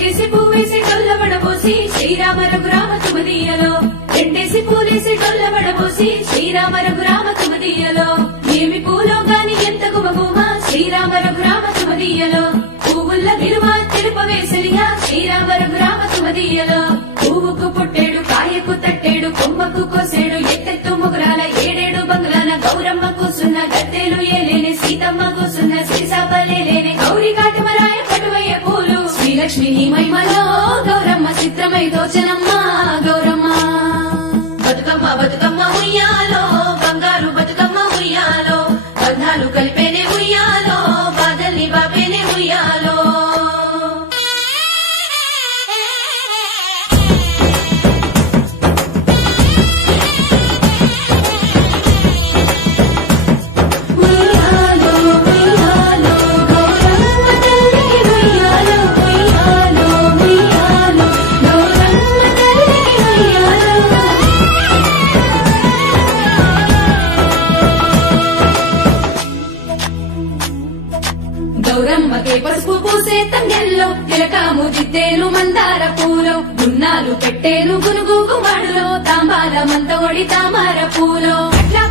ఒక్కేసి పువ్వేసి డొల్లబడబోసి శ్రీరామ రఘురామ తుమదీయలో రెండేసి పూలేసి డొల్లబడబోసి శ్రీరామ రఘురామ తుమదీయలో ఏమి పూలో గాని ఎంత గుమగుమ శ్రీరామ రఘురామ తుమదీయలో పువ్వుల్ల విలువ తెలుపవేసలిగా శ్రీరామ రఘురామ తుమదీయలో పువ్వుకు పుట్టేడు కాయకు తట్టేడు కొమ్మకు కోసేడు ఎత్తెత్తు ముగురాల ఏడేడు బంగులాన గౌరమ్మ కూసున్న గద్దెలు ఏలేని సీతమ్మ కూసున్న శ్రీసాపలేని గౌరీ కాటమరాయ కటువయ్య పూలు శ్రీలక్ష్మి నీ మహిమలో గౌరమ్మ చిత్రమై దోచనమ్మ గౌరమ్మ బతుకమ్మ బతుకమ్మ ఉయ్యాలో బంగారు బతుకమ్మ ఉయ్యాలో బంధాలు కలిపేనే ఉయ్యాలో బాధల్ని బాపేనే ఉయ్యాలో గౌరమ్మకే పసుపు పూసే తంగెల్లో తిలకాము దిద్దేలు మందార పూలో గున్నాలు పెట్టేలు గునుగు గుమాడులో తాంబాల మంతొడి తామర పూలో అట్లా